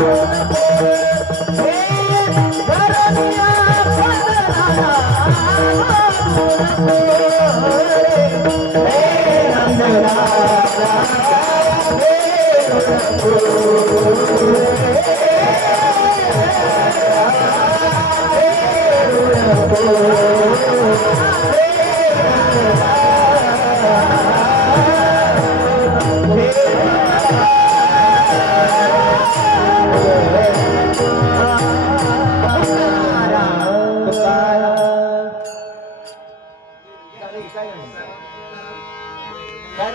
Oh, काय नाही